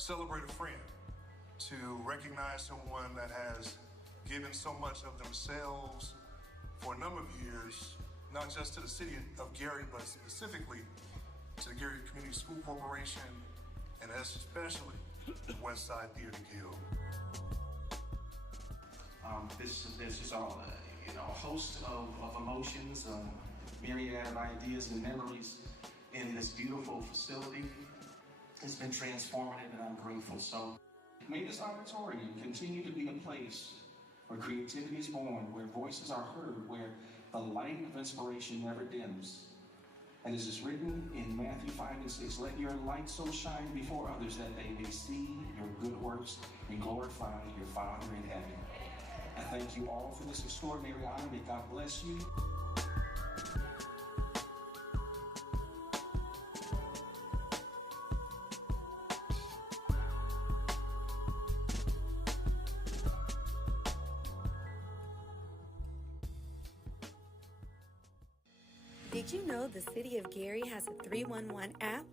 celebrate a friend, to recognize someone that has given so much of themselves for a number of years, not just to the city of Gary, but specifically to the Gary Community School Corporation, and especially the Westside Theater Guild. There's just a host of emotions, myriad of ideas and memories in this beautiful facility. It's been transformative, and I'm grateful. So may this auditorium continue to be a place where creativity is born, where voices are heard, where the light of inspiration never dims. And as is written in Matthew 5:6, let your light so shine before others that they may see your good works and glorify your Father in heaven. I thank you all for this extraordinary honor. May God bless you. Did you know the City of Gary has a 311 app?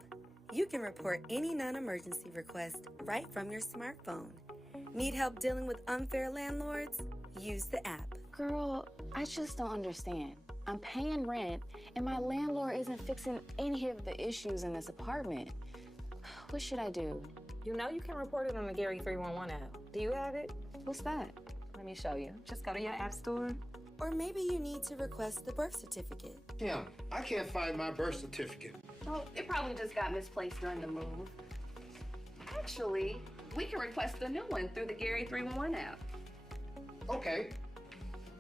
You can report any non-emergency request right from your smartphone. Need help dealing with unfair landlords? Use the app. Girl, I just don't understand. I'm paying rent, and my landlord isn't fixing any of the issues in this apartment. What should I do? You know you can report it on the Gary 311 app. Do you have it? What's that? Let me show you. Just go to your app store. Or maybe you need to request the birth certificate. Kim, I can't find my birth certificate. Well, it probably just got misplaced during the move. Actually, we can request a new one through the Gary 311 app. Okay.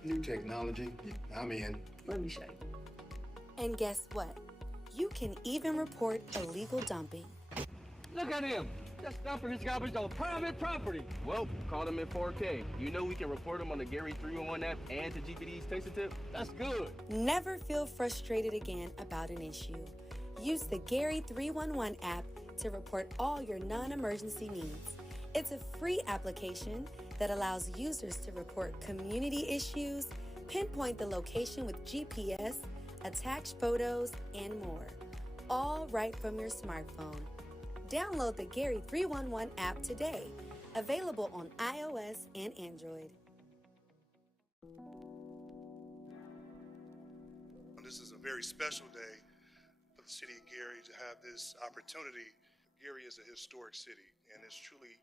New technology. I'm in. Let me show you. And guess what? You can even report illegal dumping. Look at him! Just dumping his garbage on private property. Well, caught him in 4K. You know we can report him on the Gary 311 app and to GPD's Taste Tip? That's good. Never feel frustrated again about an issue. Use the Gary 311 app to report all your non-emergency needs. It's a free application that allows users to report community issues, pinpoint the location with GPS, attach photos, and more. All right from your smartphone. Download the Gary 311 app today. Available on iOS and Android. This is a very special day for the city of Gary to have this opportunity. Gary is a historic city, and it's truly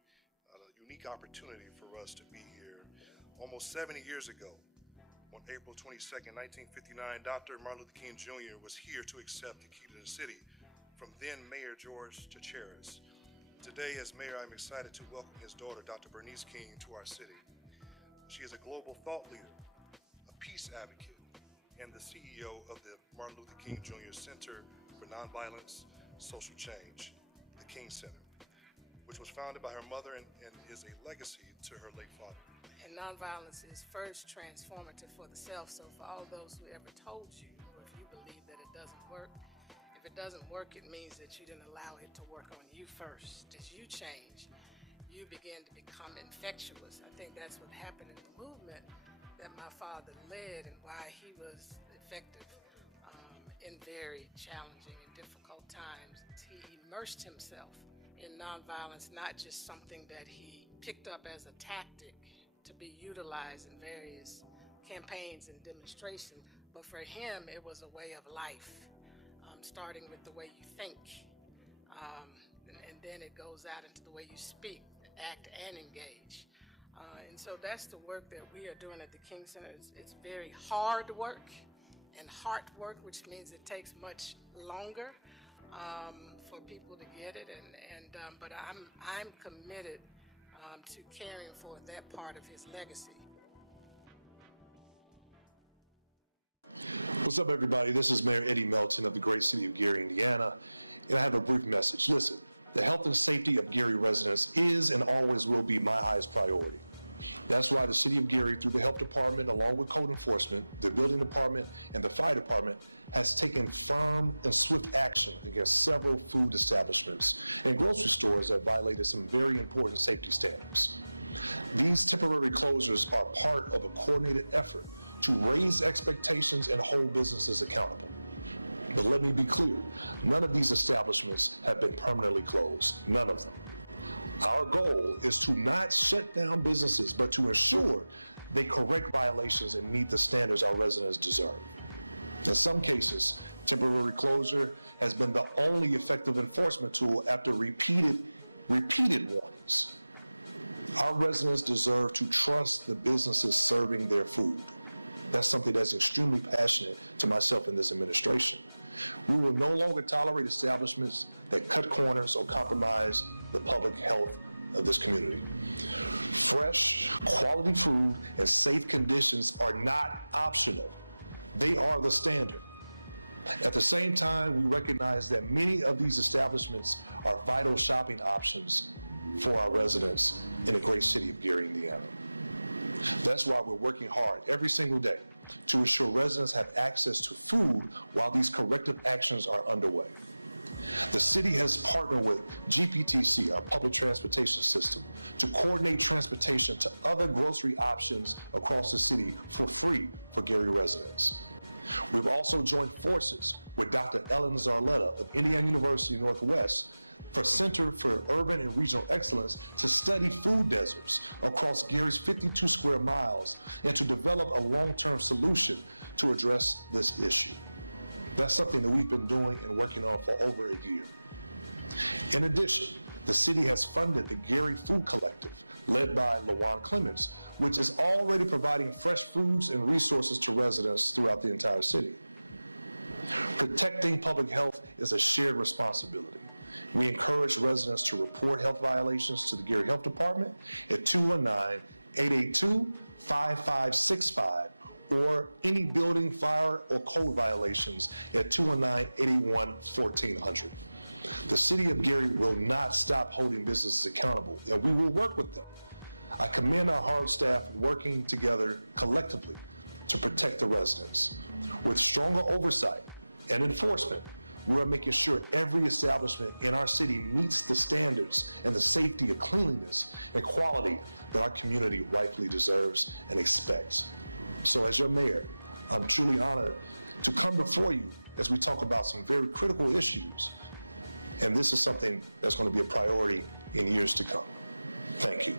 a unique opportunity for us to be here. Almost 70 years ago, on April 22nd, 1959, Dr. Martin Luther King Jr. was here to accept the key to the city from then Mayor George Chacharis. Today, as mayor, I'm excited to welcome his daughter, Dr. Bernice King, to our city. She is a global thought leader, a peace advocate, and the CEO of the Martin Luther King Jr. Center for Nonviolence Social Change, the King Center, which was founded by her mother and is a legacy to her late father. And nonviolence is first transformative for the self. So for all those who ever told you, or if you believe that it doesn't work, if it doesn't work, it means that you didn't allow it to work on you first. As you change, you begin to become infectious. I think that's what happened in the movement that my father led and why he was effective in very challenging and difficult times. He immersed himself in nonviolence, not just something that he picked up as a tactic to be utilized in various campaigns and demonstrations, but for him it was a way of life. Starting with the way you think, and then it goes out into the way you speak, act, and engage. And so that's the work that we are doing at the King Center. It's very hard work and heart work, which means it takes much longer for people to get it. But I'm committed to caring for that part of his legacy. What's up, everybody? This is Mayor Eddie Melton of the great city of Gary, Indiana, and I have a brief message. Listen, the health and safety of Gary residents is and always will be my highest priority. That's why the city of Gary, through the health department, along with code enforcement, the building department, and the fire department, has taken firm and swift action against several food establishments and grocery stores that violated some very important safety standards. These temporary closures are part of a coordinated effort to raise expectations and hold businesses accountable. But let me be clear, none of these establishments have been permanently closed, none of them. Our goal is to not shut down businesses, but to ensure they correct violations and meet the standards our residents deserve. In some cases, temporary closure has been the only effective enforcement tool after repeated warnings. Our residents deserve to trust the businesses serving their food. That's something that's extremely passionate to myself and this administration. We will no longer tolerate establishments that cut corners or compromise the public health of this community. Fresh, quality food and safe conditions are not optional. They are the standard. At the same time, we recognize that many of these establishments are vital shopping options for our residents in the great city of Gary, Indiana. That's why we're working hard every single day to ensure residents have access to food while these corrective actions are underway. The city has partnered with GPTC, our public transportation system, to coordinate transportation to other grocery options across the city for free for Gary residents. We've also joined forces with Dr. Ellen Zarletta of Indiana University Northwest, the Center for Urban and Regional Excellence, to study food deserts across Gary's 52 square miles and to develop a long-term solution to address this issue. That's something that we've been doing and working on for over a year. In addition, the city has funded the Gary Food Collective, led by LaJuan Clements, which is already providing fresh foods and resources to residents throughout the entire city. Protecting public health is a shared responsibility. We encourage residents to report health violations to the Gary Health Department at 219-882-5565 or any building, fire, or code violations at 219-881-1400. The City of Gary will not stop holding businesses accountable, and we will work with them. I commend our hard staff working together collectively to protect the residents. With stronger oversight and enforcement, we're making sure every establishment in our city meets the standards and the safety, the cleanliness, and quality that our community rightfully deserves and expects. So as your mayor, I'm truly honored to come before you as we talk about some very critical issues. And this is something that's going to be a priority in years to come. Thank you.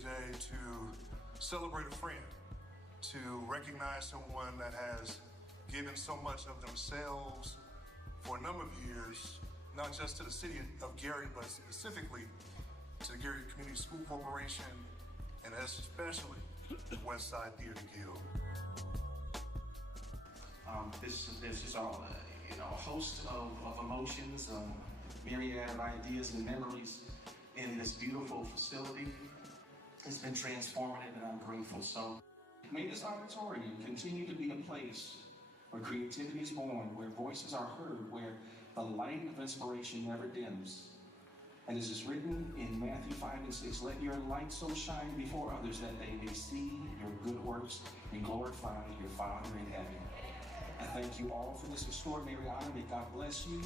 Today to celebrate a friend, to recognize someone that has given so much of themselves for a number of years, not just to the city of Gary, but specifically to the Gary Community School Corporation, and especially the West Side Theater Guild. This is all, a host of emotions, myriad of ideas and memories in this beautiful facility. It's been transformative, and I'm grateful. So may this auditorium continue to be a place where creativity is born, where voices are heard, where the light of inspiration never dims. And as is written in Matthew 5:6, let your light so shine before others that they may see your good works and glorify your Father in heaven. I thank you all for this extraordinary honor. May God bless you.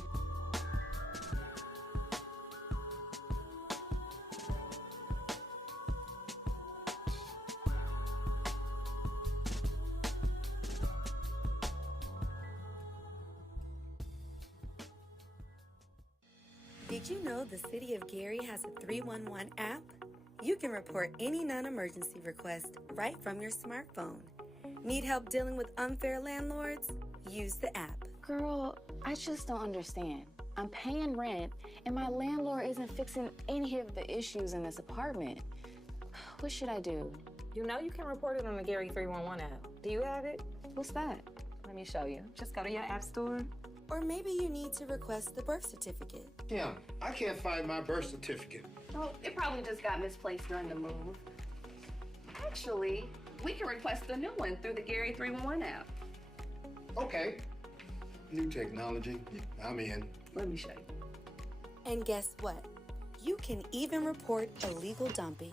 Did you know the City of Gary has a 311 app? You can report any non-emergency request right from your smartphone. Need help dealing with unfair landlords? Use the app. Girl, I just don't understand. I'm paying rent, and my landlord isn't fixing any of the issues in this apartment. What should I do? You know you can report it on the Gary 311 app. Do you have it? What's that? Let me show you. Just go to your app store. Or maybe you need to request the birth certificate. Yeah, I can't find my birth certificate. Oh, it probably just got misplaced during the move. Actually, we can request a new one through the Gary 311 app. Okay. New technology. I'm in. Let me show you. And guess what? You can even report illegal dumping.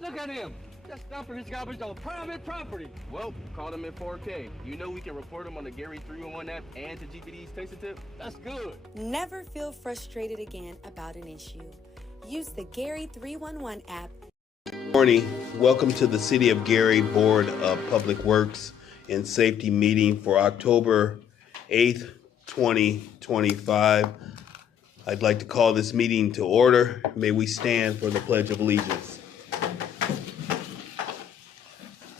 Look at him. Just dumping his garbage on private property. Well, caught him in 4K. You know we can report him on the Gary 311 app and to GPD's Taste Tip. That's good. Never feel frustrated again about an issue. Use the Gary 311 app. Good morning. Welcome to the City of Gary Board of Public Works and Safety meeting for October 8th, 2025. I'd like to call this meeting to order. May we stand for the Pledge of Allegiance.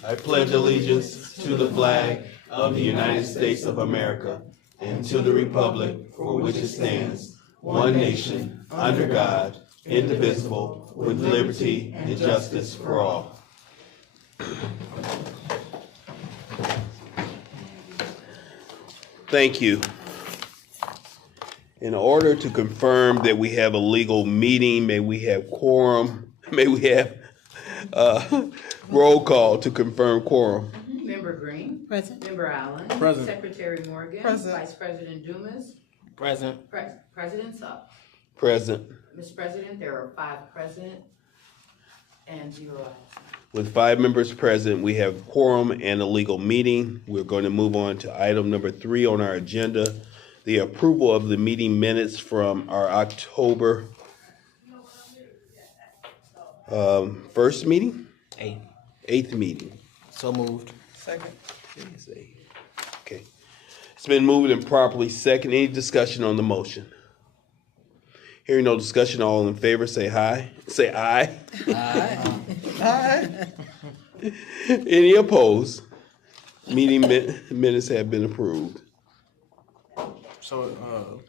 I pledge allegiance to the flag of the United States of America and to the republic for which it stands, one nation, under God, indivisible, with liberty and justice for all. Thank you. In order to confirm that we have a legal meeting, may we have quorum, may we have roll call to confirm quorum. Member Green. Present. Member Allen. Present. Secretary Morgan. Present. Vice President Dumas. Present. President Sup. Present. Mr. President, there are 5 present and 0 absent. With 5 members present, we have quorum and a legal meeting. We're going to move on to item number 3 on our agenda, the approval of the meeting minutes from our October 1st meeting? 8th meeting. So moved. Second. Okay. It's been moved and properly second. Any discussion on the motion? Hearing no discussion, all in favor say aye. Say aye. Aye. Aye. Any opposed? Meeting minutes have been approved. So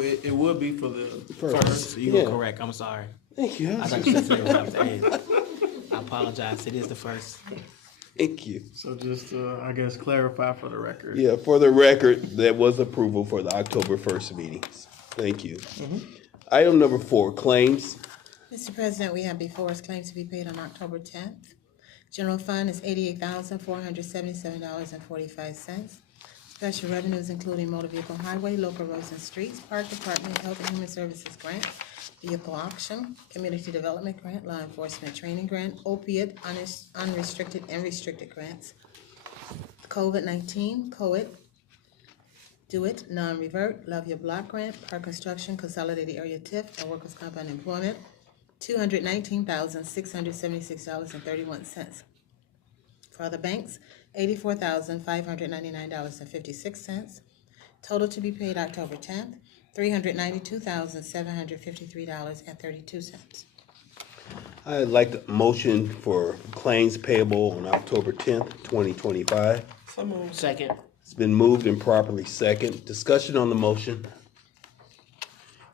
it would be for the First. So you Yeah. were correct. I'm sorry. Thank you. I thought you said zero after eight. I apologize. It is the first. Thank you. So just I guess clarify for the record. Yeah, for the record, that was approval for the October 1st meetings. Thank you. Item number 4, claims. Mr. President, we have before us claims to be paid on October 10th. General fund is $88,477.45. Special revenues including motor vehicle highway, local roads and streets, park department, health and human services grant, vehicle auction, community development grant, law enforcement training grant, opiate, unrestricted and restricted grants, COVID-19, COIT, Do It, non-revert, Love Your Block grant, park construction, consolidated area TIF, and workers' comp unemployment, $219,676.31. For other banks, $84,599.56. Total to be paid October 10th, $392,753.32. I'd like the motion for claims payable on October 10th, 2025. So moved. Second. It's been moved and properly second. Discussion on the motion.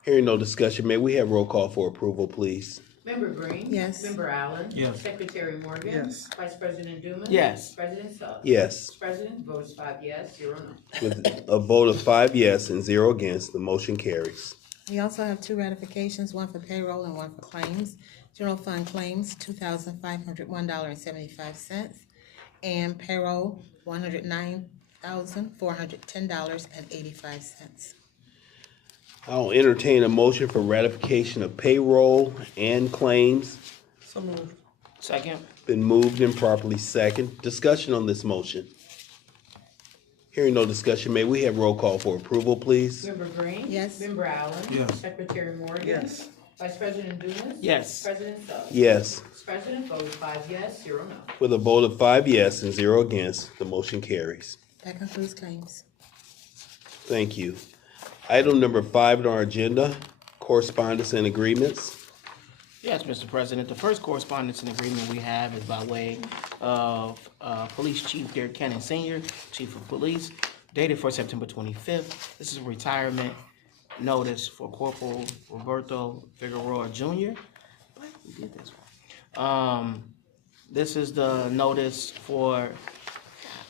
Hearing no discussion, may we have roll call for approval, please? Member Green. Yes. Member Allen. Yes. Secretary Morgan. Yes. Vice President Dumas. Yes. President Sup. Yes. Mr. President, votes 5 yes, 0 no. With a vote of 5 yes and 0 against, the motion carries. We also have 2 ratifications, one for payroll and one for claims. General fund claims, $2,501.75, and payroll, $109,410.85. I'll entertain a motion for ratification of payroll and claims. So moved. Second. Been moved and properly second. Discussion on this motion. Hearing no discussion, may we have roll call for approval, please? Member Green. Yes. Member Allen. Yes. Secretary Morgan. Yes. Vice President Dumas. Yes. President Sup. Yes. Mr. President, votes 5 yes, 0 no. With a vote of 5 yes and 0 against, the motion carries. That concludes claims. Thank you. Item number 5 on our agenda, correspondence and agreements. Yes, Mr. President. The first correspondence and agreement we have is by way of Police Chief Derek Cannon Sr., Chief of Police, dated for September 25th. This is a retirement notice for Corporal Roberto Figueroa Jr. But we did this one. This is the notice for,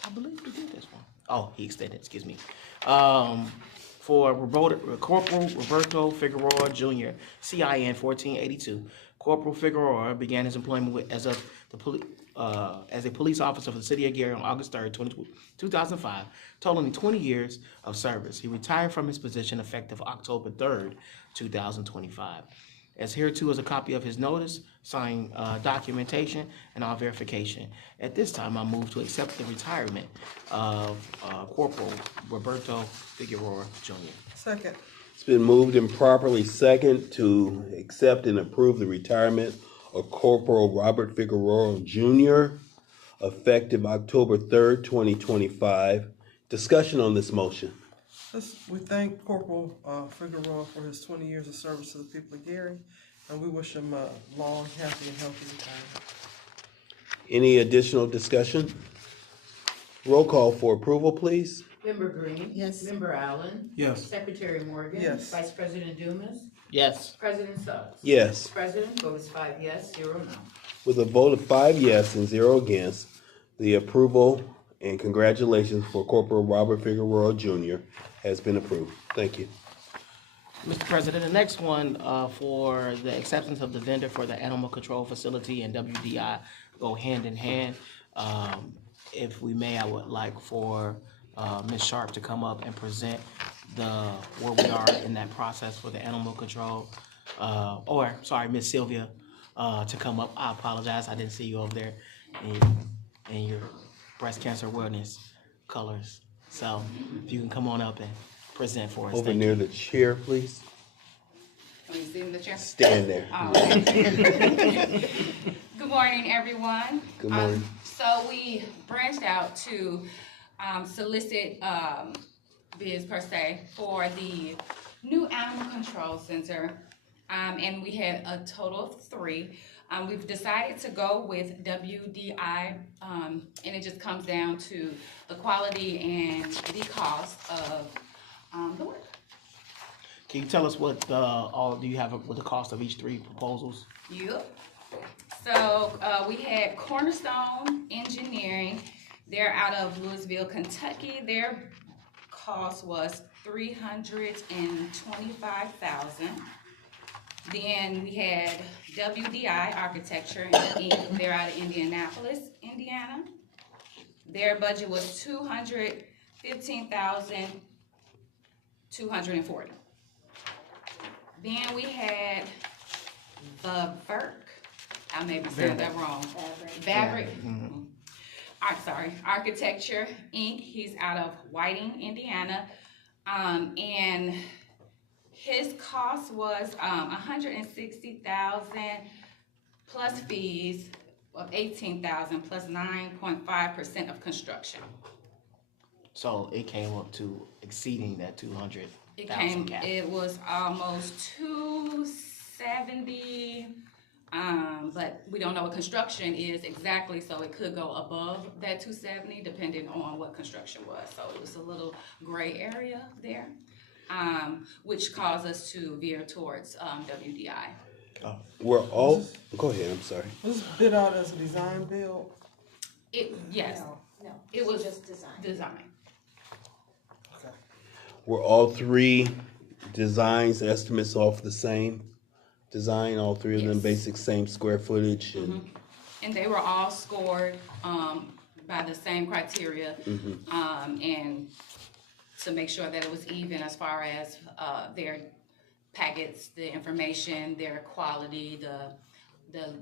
I believe we did this one. Oh, he extended, excuse me. For Corporal Roberto Figueroa Jr., CIN 1482. Corporal Figueroa began his employment as a police officer for the city of Gary on August 3rd, 2005, totaling 20 years of service. He retired from his position effective October 3rd, 2025. As hereto is a copy of his notice, signed documentation, and all verification. At this time, I move to accept the retirement of Corporal Roberto Figueroa Jr. Second. It's been moved and properly second to accept and approve the retirement of Corporal Robert Figueroa Jr., effective October 3rd, 2025. Discussion on this motion. We thank Corporal Figueroa for his 20 years of service to the people of Gary, and we wish him a long, happy, and healthy retirement. Any additional discussion? Roll call for approval, please. Member Green? Yes. Member Allen? Yes. Secretary Morgan? Yes. Vice President Dumas? Yes. President Suggs? Yes. President, vote is 5 yes, 0 no. With a vote of 5 yes and 0 against, the approval and congratulations for Corporal Robert Figueroa Jr. has been approved. Thank you. Mr. President, the next one for the acceptance of the vendor for the animal control facility and WDI go hand in hand. If we may, I would like for Ms. Sharp to come up and present where we are in that process for the animal control. Ms. Sylvia to come up. I apologize, I didn't see you over there in your breast cancer awareness colors. So if you can come on up and present for us. Over near the chair, please. Can we sit in the chair? Stand there. Good morning, everyone. Good morning. So we branched out to solicit bids per se for the new animal control center, and we had a total of 3. We've decided to go with WDI, and it just comes down to the quality and the cost of the work. Can you tell us what what the cost of each 3 proposals? Yep. So we had Cornerstone Engineering. They're out of Louisville, Kentucky. Their cost was $325,000. Then we had WDI Architecture, Inc. They're out of Indianapolis, Indiana. Their budget was $215,240. Then we had the Verk. I may be saying that wrong. Fabric. Architecture, Inc. He's out of Whiting, Indiana, and his cost was $160,000 plus fees of $18,000 plus 9.5% of construction. So it came up to exceeding that 200,000 cap. It was almost 270. But we don't know what construction is exactly, so it could go above that 270 depending on what construction was. So it was a little gray area there, which caused us to veer towards WDI. We're all, go ahead, I'm sorry. Was this bid out as a design build? Yes. No. It was just design. Okay. Were all 3 designs estimates off the same design, all 3 of them basic same square footage? And they were all scored by the same criteria, and to make sure that it was even as far as their packets, the information, their quality, the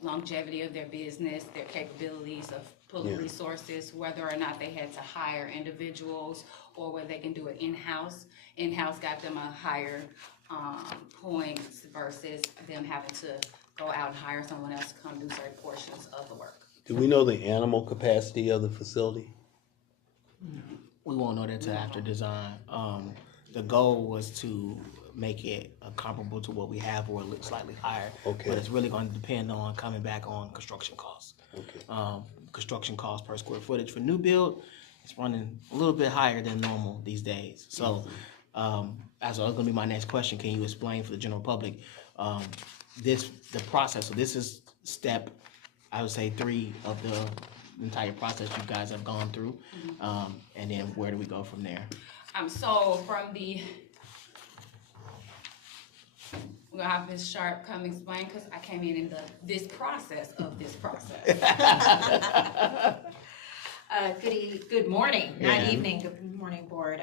longevity of their business, their capabilities of pulling resources, whether or not they had to hire individuals or whether they can do it in-house. In-house got them a higher points versus them having to go out and hire someone else to come do certain portions of the work. Do we know the animal capacity of the facility? We won't know that until after design. The goal was to make it comparable to what we have or slightly higher. Okay. But it's really going to depend on coming back on construction costs. Okay. Construction costs per square footage for new build, it's running a little bit higher than normal these days. So, that's going to be my next question. Can you explain for the general public the process? So this is step, I would say, 3 of the entire process you guys have gone through, and then where do we go from there? So from the, we're gonna have Ms. Sharp come explain, because I came in this process of this process. Good morning, not Yeah. evening, good morning, board.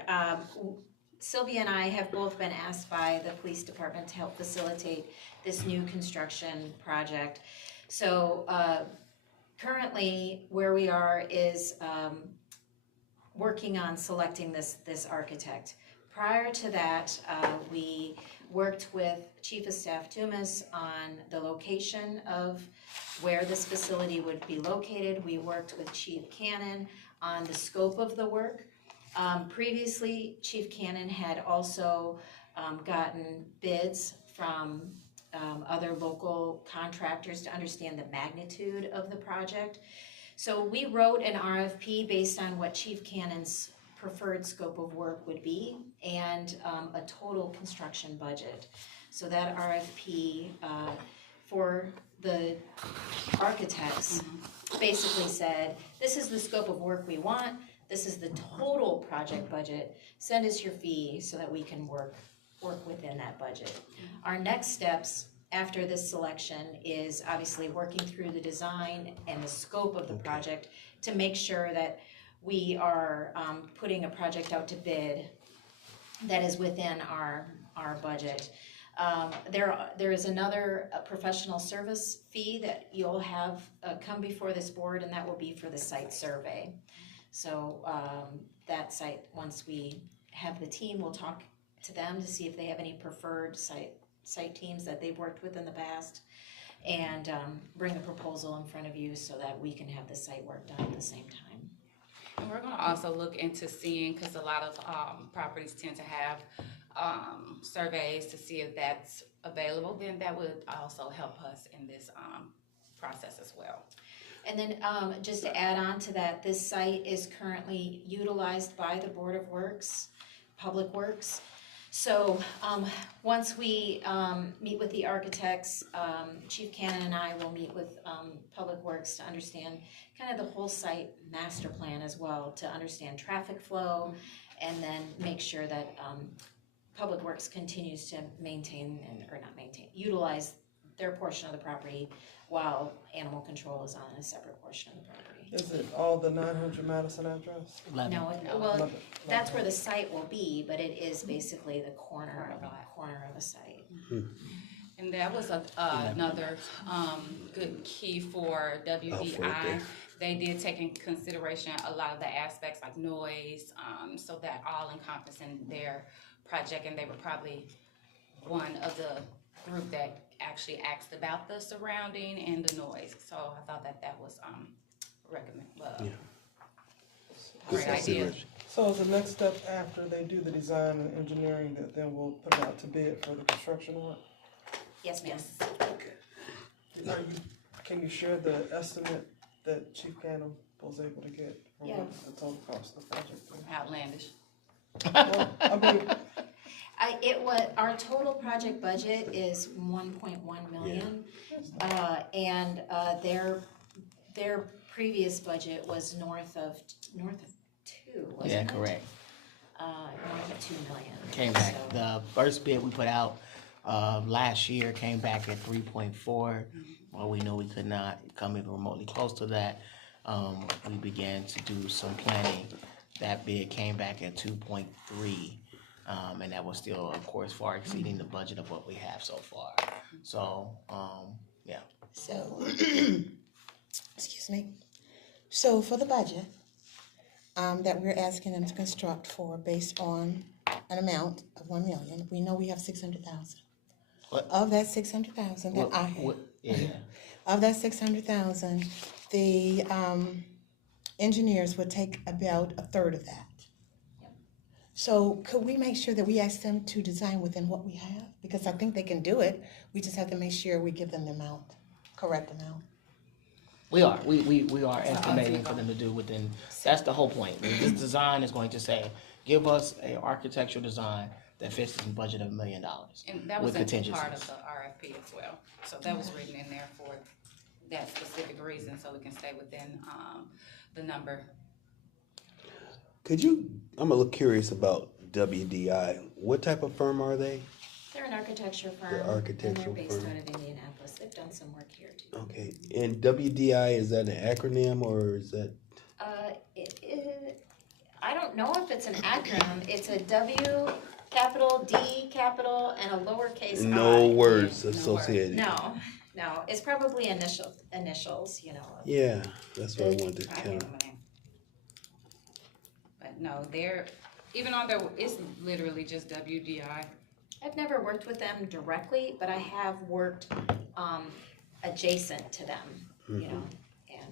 Sylvia and I have both been asked by the police department to help facilitate this new construction project. So currently, where we are is working on selecting this architect. Prior to that, we worked with Chief of Staff Dumas on the location of where this facility would be located. We worked with Chief Cannon on the scope of the work. Previously, Chief Cannon had also gotten bids from other local contractors to understand the magnitude of the project. So we wrote an RFP based on what Chief Cannon's preferred scope of work would be and a total construction budget. So that RFP for the architects basically said, this is the scope of work we want, this is the total project budget, send us your fee so that we can work within that budget. Our next steps after this selection is obviously working through the design and the scope of the project to make sure that we are putting a project out to bid that is within our budget. There is another professional service fee that you'll have come before this board, and that will be for the site survey. So that site, once we have the team, we'll talk to them to see if they have any preferred site teams that they've worked with in the past, and bring a proposal in front of you so that we can have the site work done at the same time. And we're gonna also look into seeing, because a lot of properties tend to have surveys to see if that's available, then that would also help us in this process as well. And then just to add on to that, this site is currently utilized by the Board of Works, Public Works. So once we meet with the architects, Chief Cannon and I will meet with Public Works to understand kind of the whole site master plan as well, to understand traffic flow, and then make sure that Public Works continues to utilize their portion of the property while animal control is on a separate portion of the property. Is it all the 900 Madison address? No, well, that's where the site will be, but it is basically the corner of a site. And that was another good key for WDI. They did take in consideration a lot of the aspects like noise, so that all encompassing their project, and they were probably one of the group that actually asked about the surrounding and the noise. So I thought that was great idea. So is the next step after they do the design and engineering that then we'll put it out to bid for the construction work? Yes, ma'am. Can you share the estimate that Chief Cannon was able to get for what the total cost of the project? Outlandish. Well, I mean, our total project budget is 1.1 million, and their previous budget was north of 2, wasn't it? Yeah, correct. North of 2 million. Came back. The first bid we put out last year came back at 3.4. Well, we know we could not come even remotely close to that. We began to do some planning. That bid came back at 2.3. And that was still, of course, far exceeding the budget of what we have so far. So, yeah. So, excuse me. So for the budget that we're asking them to construct for, based on an amount of 1 million, we know we have 600,000. Of that 600,000 that I have, of that 600,000, the engineers would take about a third of that. So could we make sure that we ask them to design within what we have? Because I think they can do it. We just have to make sure we give them the amount, correct amount. We are estimating for them to do within, that's the whole point. This design is going to say, give us an architectural design that fits the budget of $1 million. And that was with a part contingencies. of the RFP as well. So that was written in there for that specific reason, so we can stay within, the number. Could you, I'm a little curious about WDI. What type of firm are they? They're an architecture firm. They're architectural And they're based firm. out of Indianapolis. They've done some work here too. Okay, and WDI, is that an acronym or is that? I don't know if it's an acronym. It's a W, capital D, capital, and a lowercase I. No words associated? No, it's probably initials, you know. Yeah, that's what I wanted to I kind can't of. remember the name. But no, they're, even on their, it's literally just WDI. I've never worked with them directly, but I have worked adjacent to them, you know, and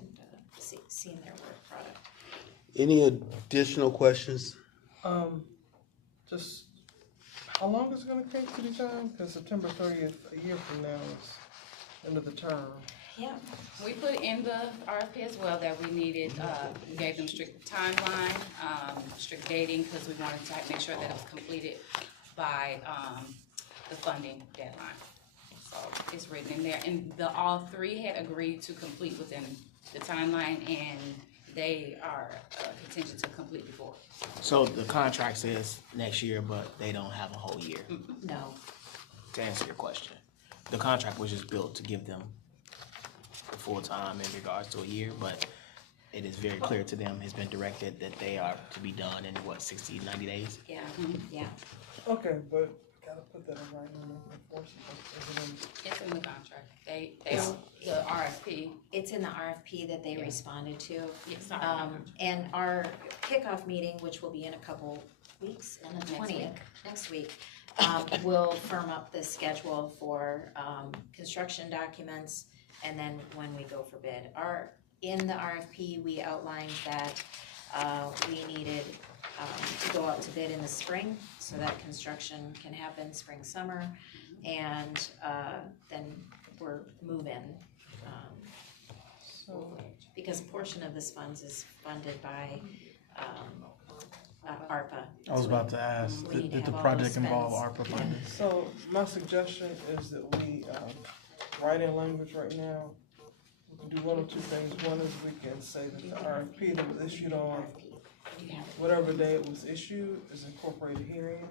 seen their work product. Any additional questions? Just, how long is it gonna take to design? Because September 30th, a year from now, is end of the term. Yeah, we put in the RFP as well that we needed, we gave them strict timeline, strict dating, because we wanted to make sure that it was completed by, the funding deadline. So it's written in there, and all three had agreed to complete within the timeline, and they are contingent to complete before. So the contract says next year, but they don't have a whole year. No. To answer your question, the contract was just built to give them the full time in regards to a year, but it is very clear to them, has been directed that they are to be done in 60, 90 days? Yeah, yeah. Okay, but gotta put that in writing and enforce it. It's in the contract. They are, the RFP. It's in the RFP that they responded to. Yes, and our kickoff meeting, which will be in a couple weeks, on the 20th, next week, will firm up the schedule for construction documents, and then when we go for bid. In the RFP, we outlined that we needed to go out to bid in the spring so that construction can happen spring, summer, and then we're move-in. Because a portion of this funds is funded by ARPA. I was about to ask, We need to did the have all project those involve spends. ARPA funding? So my suggestion is that we write in language right now. We can do one of two things. One is we can say that the RFP that was issued on whatever day it was issued is incorporated herein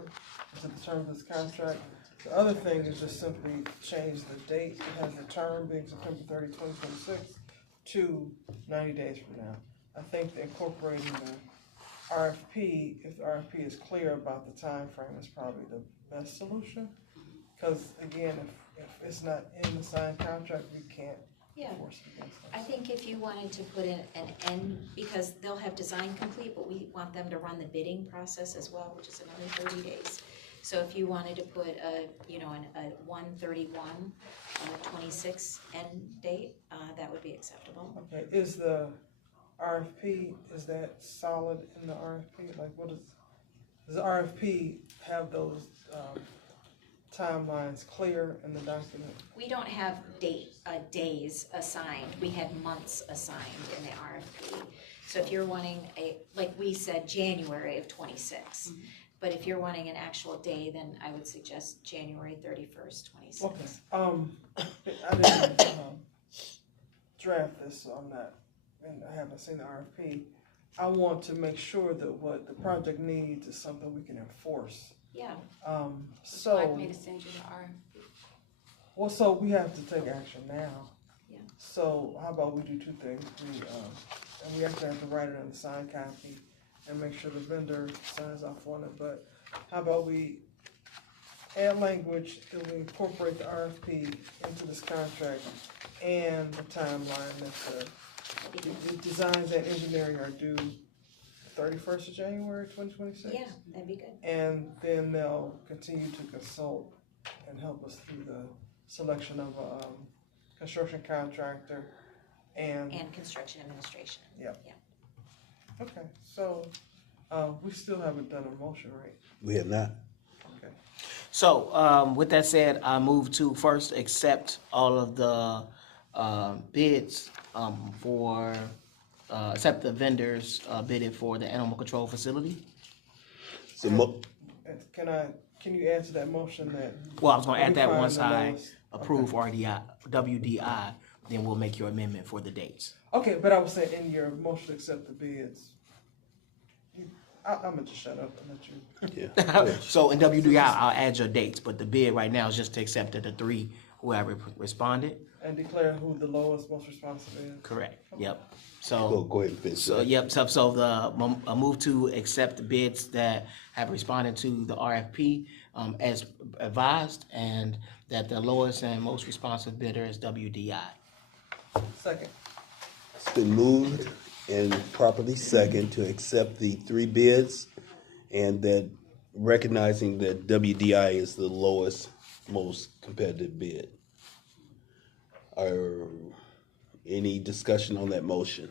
into the terms of this contract. The other thing is just simply change the date. It has the term being September 30, 2026 to 90 days from now. I think that incorporating the RFP, if the RFP is clear about the time frame, is probably the best solution. Because again, if it's not in the signed contract, we can't enforce it against us. I think if you wanted to put in an end, because they'll have design complete, but we want them to run the bidding process as well, which is another 30 days. So if you wanted to put a 1/31/26 end date, that would be acceptable. Okay, is the RFP, is that solid in the RFP? Like does the RFP have those timelines clear in the document? We don't have days assigned. We had months assigned in the RFP. So if you're wanting like we said, January of 26. But if you're wanting an actual day, then I would suggest January 31st, 26. Okay. I didn't draft this, so I'm not, and I haven't seen the RFP. I want to make sure that what the project needs is something we can enforce. Yeah. Would you like me to send you the RFP? Well, so we have to take action now. Yeah. So how about we do two things? And we actually have to write it in the signed copy and make sure the vendor signs off on it. But how about we add language that we incorporate the RFP into this contract and the timeline that the designs and engineering are due 31st of January 2026? Yeah, that'd be good. And then they'll continue to consult and help us through the selection of a construction contractor and construction administration. Yeah. Yeah. Okay, so We still haven't done a motion, right? We have not. Okay. So, with that said, I move to first accept all of the bids for accept the vendors bidding for the animal control facility. So Can you answer that motion that? Well, I was gonna add we that find once the I lowest- approve RDI, WDI, then we'll make your amendment for the dates. Okay, but I was saying in your motion to accept the bids. I'm gonna just shut up and let you. Yeah. So in WDI, I'll add your dates, but the bid right now is just to accept the three whoever responded. And declare who the lowest, most responsive is. Correct. Yep. So Go ahead and finish So that. yep. So a move to accept the bids that have responded to the RFP as advised, and that the lowest and most responsive bidder is WDI. Second. It's been moved and properly second to accept the three bids, and that recognizing that WDI is the lowest, most competitive bid. Are any discussion on that motion?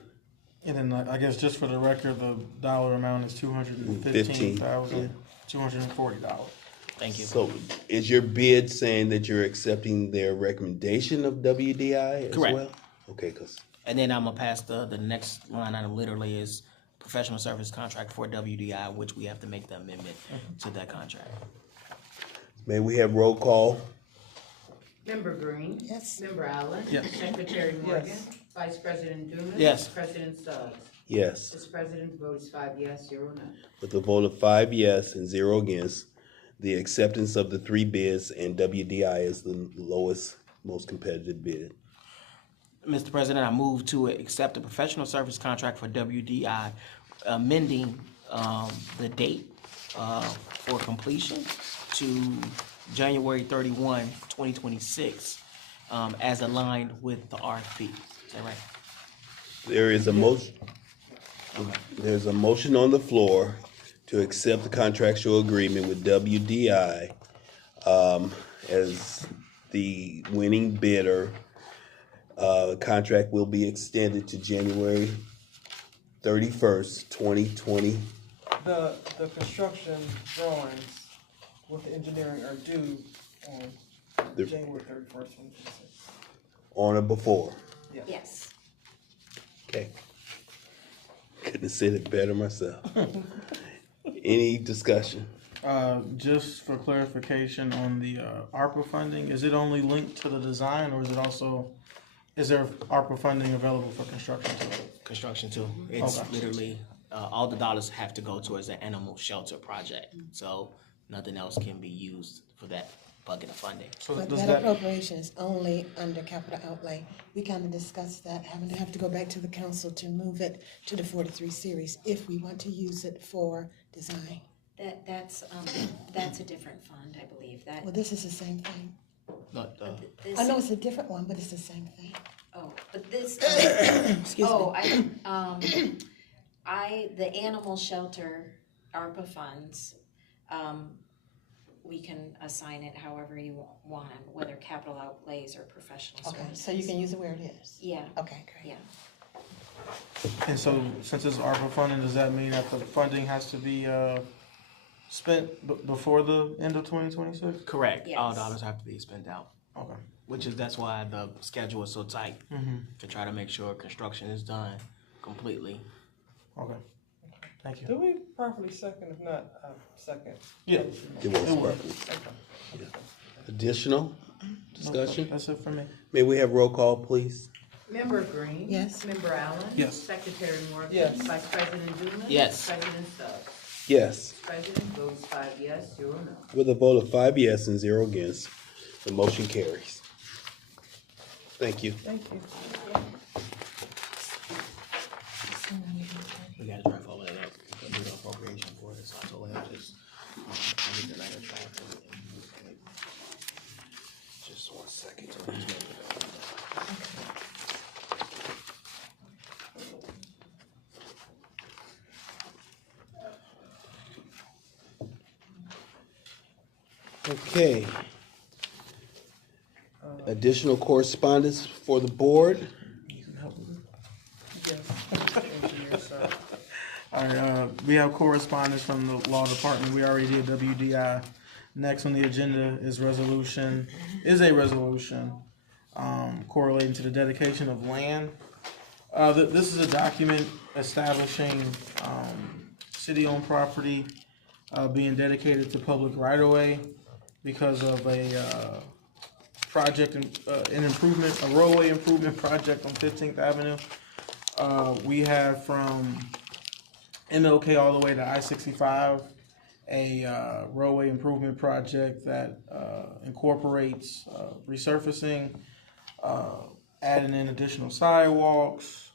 And then I guess just for the record, the dollar amount is $215,240. Thank you. So is your bid saying that you're accepting their recommendation of WDI as Correct. well? Okay, because And then I'm gonna pass the next line item literally is professional service contract for WDI, which we have to make the amendment to that contract. may we have roll call? Member Green? Yes. Member Allen? Yes. Secretary Morgan? Yes. Vice President Dumas? Yes. President Suggs? Yes. Mr. President, the vote is 5 yes, 0 no. With a vote of 5 yes and 0 against, the acceptance of the three bids and WDI is the lowest, most competitive bid. Mr. President, I move to accept a professional service contract for WDI, amending the date for completion to January 31, 2026, as aligned with the RFP. Is that right? There is a motion. There's a motion on the floor to accept the contractual agreement with WDI as the winning bidder. Contract will be extended to January 31st, 2020. The construction drawings with the engineering are due on The- January 31st, 2026. On or before. Yes. Okay. Couldn't have said it better myself. Any discussion? Just for clarification on the ARPA funding, is it only linked to the design, or is it also, is there ARPA funding available for construction too? Construction too. It's Okay. literally, all the dollars have to go towards the animal shelter project. So nothing else can be used for that bucket of funding. So But does that that, appropriation is only under capital outlay. We kind of discussed that, having to have to go back to the council to move it to the 43 series if we want to use it for design. That's a different fund, I believe, that. Well, this is the same thing. Not the, This- I know it's a different one, but it's the same thing. Oh, but this. Excuse me. The animal shelter ARPA funds, we can assign it however you want, whether capital outlays or professional Okay, services. so you can use it where it is? Yeah. Okay, great. Yeah. and so since it's ARPA funding, does that mean that the funding has to be spent before the end of 2026? correct. All Yes. dollars have to be spent out. Okay. That's why the schedule is so tight, to try to make sure construction is done completely. Okay. Thank you. Do we properly second? If not, second. Yeah. It was It was. properly. Yeah. Additional discussion? That's it for me. May we have roll call, please? Member Green? Yes. Member Allen? Yes. Secretary Morgan? Yes. Vice President Dumas? Yes. President Suggs? Yes. President, vote is 5 yes, 0 no. With a vote of 5 yes and 0 against, the motion carries. Thank you. Thank you. We gotta draft all of that up, do the appropriation for it, so I told him just, I need to like a draft of it. Just 1 second. to just make it Okay. Additional correspondence for the board? Yes. Engineer, sir. All right, we have correspondence from the law department. We already did WDI. Next on the agenda is a resolution correlating to the dedication of land. This is a document establishing city-owned property being dedicated to public right-of-way because of a project, a roadway improvement project on 15th Avenue. We have from MLK all the way to I-65 a roadway improvement project that incorporates resurfacing, adding in additional sidewalks,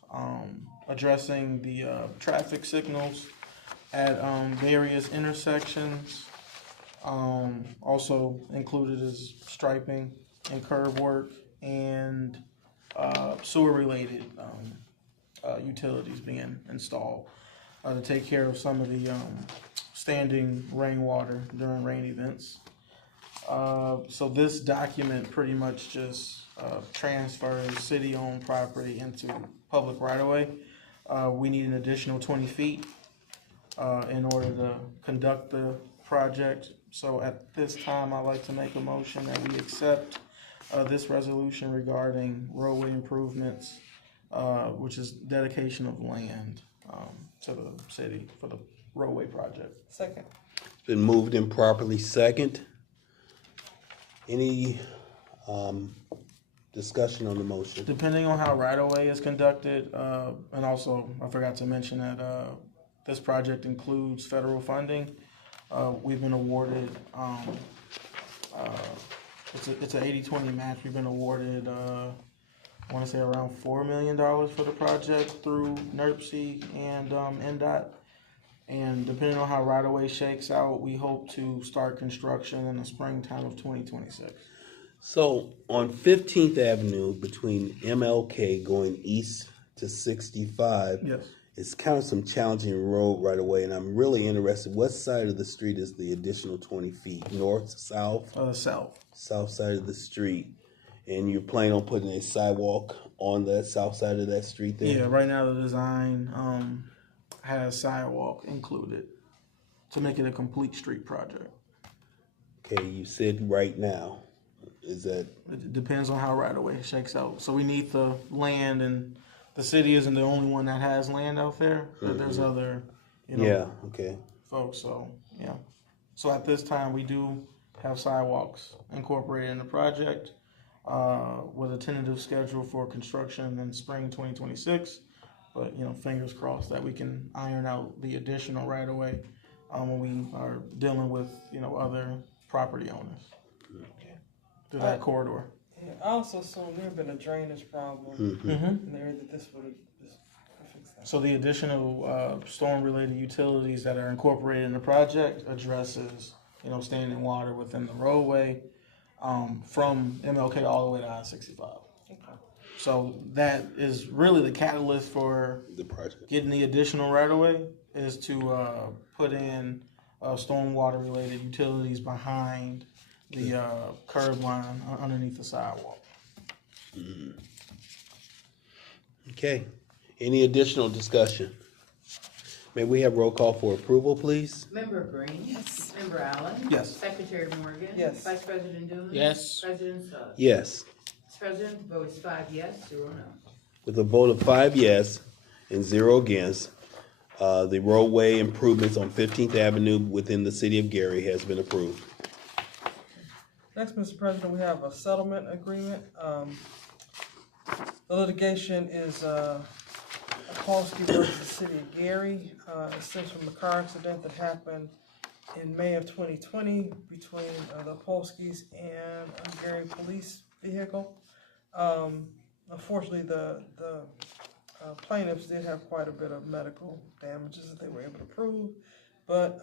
addressing the traffic signals at various intersections. Also included is striping and curb work and sewer-related utilities being installed to take care of some of the standing rainwater during rain events. So this document pretty much just transfers city-owned property into public right-of-way. We need an additional 20 feet in order to conduct the project. So at this time, I'd like to make a motion that we accept this resolution regarding roadway improvements, which is dedication of land to the city for the roadway project. Second. Been moved and properly second. Any discussion on the motion? Depending on how right-of-way is conducted, and also I forgot to mention that this project includes federal funding. We've been awarded, it's an 80-20 match. We've been awarded, I want to say around $4 million for the project through NERC and NDOT. And depending on how right-of-way shakes out, we hope to start construction in the springtime of 2026. So on 15th Avenue between MLK going east to 65, yes, it's kind of some challenging road right away, and I'm really interested. What side of the street is the additional 20 feet? North, south? South. South side of the street. And you're planning on putting a sidewalk on that south side of that street there? Yeah, right now the design has sidewalk included to make it a complete street project. Okay, you said right now. Is that? It depends on how right-of-way shakes out. So we need the land, and the city isn't the only one that has land out there. But there's other, folks. So yeah. So at this time, we do have sidewalks incorporated in the project with a tentative schedule for construction in spring 2026. But fingers crossed that we can iron out the additional right-of-way when we are dealing with other property owners. Through that corridor. Yeah, I also assume there have been a drainage problem in the area that this would fix that. So the additional storm-related utilities that are incorporated in the project addresses, standing water within the roadway from MLK all the way to I-65. Okay. So that is really the catalyst for the project. Getting the additional right-of-way is to put in stormwater-related utilities behind the curb line underneath the sidewalk. Okay. Any additional discussion? May we have roll call for approval, please? Member Green? Yes. Member Allen? Yes. Secretary Morgan? Yes. Vice President Doolan? Yes. President Suggs? Yes. Mr. President, the vote is 5 yes, 0 no. With a vote of 5 yes and 0 against, the roadway improvements on 15th Avenue within the city of Gary has been approved. Next, Mr. President, we have a settlement agreement. The litigation is Polsky versus the city of Gary. It stems from a car accident that happened in May of 2020 between the Polskys and a Gary police vehicle. Unfortunately, the plaintiffs did have quite a bit of medical damages that they were able to prove, but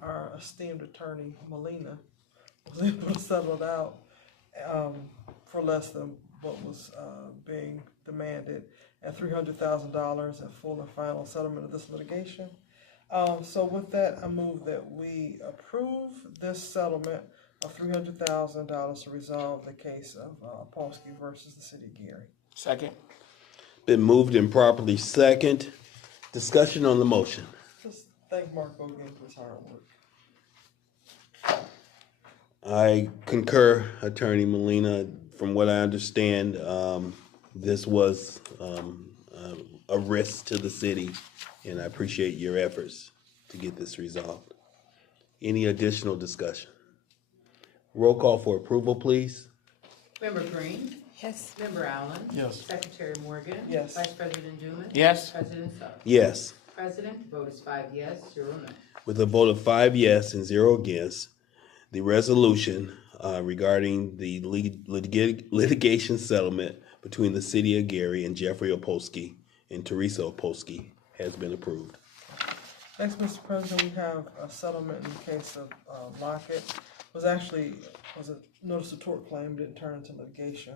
our esteemed attorney, Molina, was able to settle it out for less than what was being demanded at $300,000 in full and final settlement of this litigation. So with that, I move that we approve this settlement of $300,000 to resolve the case of Polsky versus the city of Gary. Second. Been moved and properly second. Discussion on the motion. thank Marco again for his hard work. I concur, Attorney Molina. From what I understand, this was a risk to the city, and I appreciate your efforts to get this resolved. Any additional discussion? Roll call for approval, please. Member Green? Yes. Member Allen? Yes. Secretary Morgan? Yes. Vice President Dumas? Yes. President Suggs? Yes. President, the vote is 5 yes, 0 no. With a vote of 5 yes and 0 against, the resolution regarding the litigation settlement between the City of Gary and Jeffrey Opolsky and Teresa Opolsky has been approved. Next, Mr. President, we have a settlement in the case of Lockett. Was a notice of tort claim, didn't turn into litigation.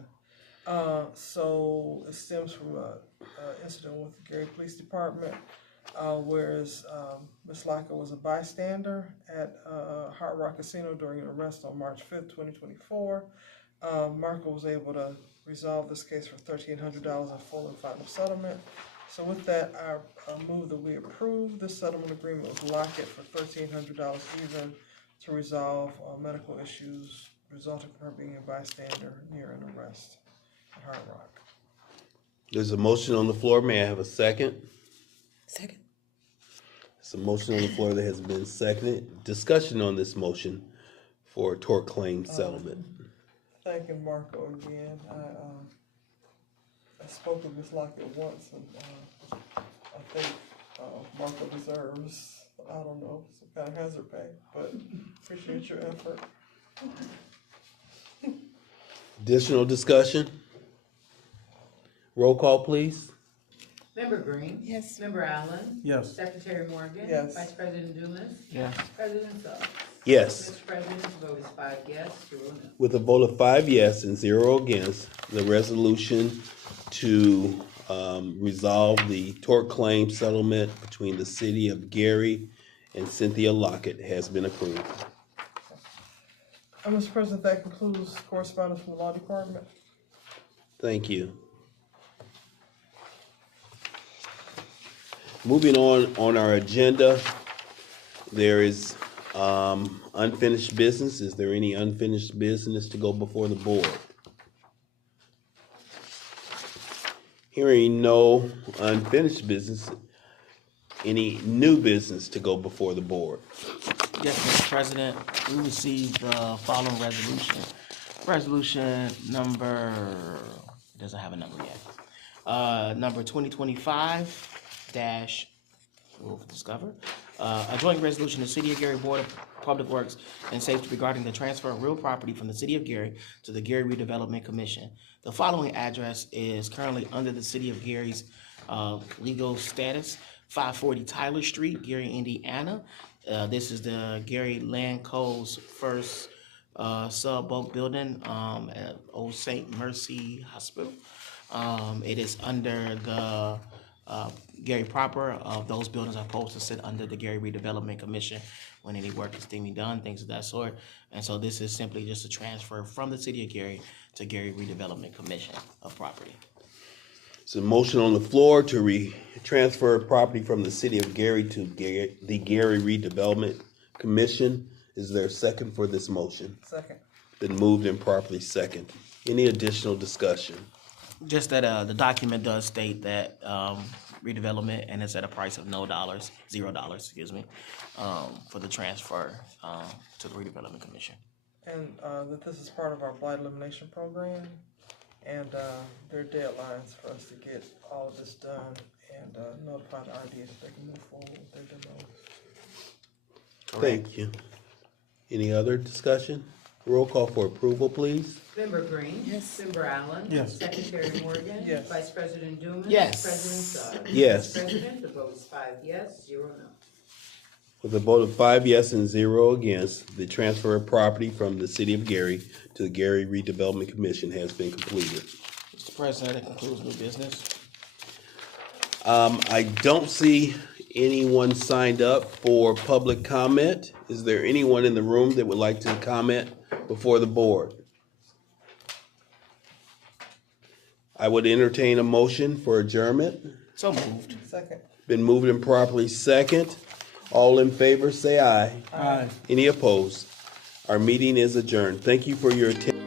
So it stems from an incident with the Gary Police Department, whereas Ms. Lockett was a bystander at Hard Rock Casino during an arrest on March 5th, 2024. Marco was able to resolve this case for $1,300 in full and final settlement. So with that, I move that we approve this settlement agreement with Lockett for $1,300 even to resolve medical issues resulting from her being a bystander near an arrest at Hard Rock. There's a motion on the floor. May I have a second? Second. There's a motion on the floor that has been seconded. Discussion on this motion for a tort claim settlement. Thanking Marco again. I spoke with Ms. Lockett once, and I think Marco deserves, I don't know, some kind of hazard pay, but appreciate your effort. Additional discussion? Roll call, please. Member Green? Yes. Member Allen? Yes. Secretary Morgan? Yes. Vice President Dumas? Yes. President Suggs? Yes. Mr. President, the vote is 5 yes, 0 no. With a vote of 5 yes and 0 against, the resolution to resolve the tort claim settlement between the City of Gary and Cynthia Lockett has been approved. Mr. President, that concludes correspondence from the Law Department. Thank you. Moving on our agenda, there is unfinished business. Is there any unfinished business to go before the board? Hearing no unfinished business, any new business to go before the board? Yes, Mr. President, we received the following resolution. Resolution number, doesn't have a number yet. Number 2025- we'll discover. A joint resolution of the City of Gary Board of Public Works and Safety regarding the transfer of real property from the City of Gary to the Gary Redevelopment Commission. The following address is currently under the City of Gary's legal status, 540 Tyler Street, Gary, Indiana. This is the Gary Land Co's first sub-bulk building at Old St. Mercy Hospital. It is under the Gary proper. Those buildings are supposed to sit under the Gary Redevelopment Commission when any work is being done, things of that sort. And so this is simply just a transfer from the City of Gary to Gary Redevelopment Commission of property. It's a motion on the floor to transfer property from the City of Gary to the Gary Redevelopment Commission. Is there a second for this motion? Second. Been moved and properly second. Any additional discussion? Just that the document does state that redevelopment, and it's at a price of $0, excuse me, for the transfer to the Redevelopment Commission. And that this is part of our blight elimination program, and there are deadlines for us to get all of this done and notify the RDA that they can move forward with their demos. Thank you. Any other discussion? Roll call for approval, please. Member Green? Yes. Member Allen? Yes. Secretary Morgan? Yes. Vice President Dumas? Yes. President Suggs? Yes. Mr. President, the vote is 5 yes, 0 no. With a vote of 5 yes and 0 against, the transfer of property from the City of Gary to the Gary Redevelopment Commission has been completed. Mr. President, that concludes new business. I don't see anyone signed up for public comment. Is there anyone in the room that would like to comment before the board? I would entertain a motion for adjournment. So moved. Second. Been moved and properly second. All in favor, say aye. Aye. Any opposed? Our meeting is adjourned. Thank you for your attention.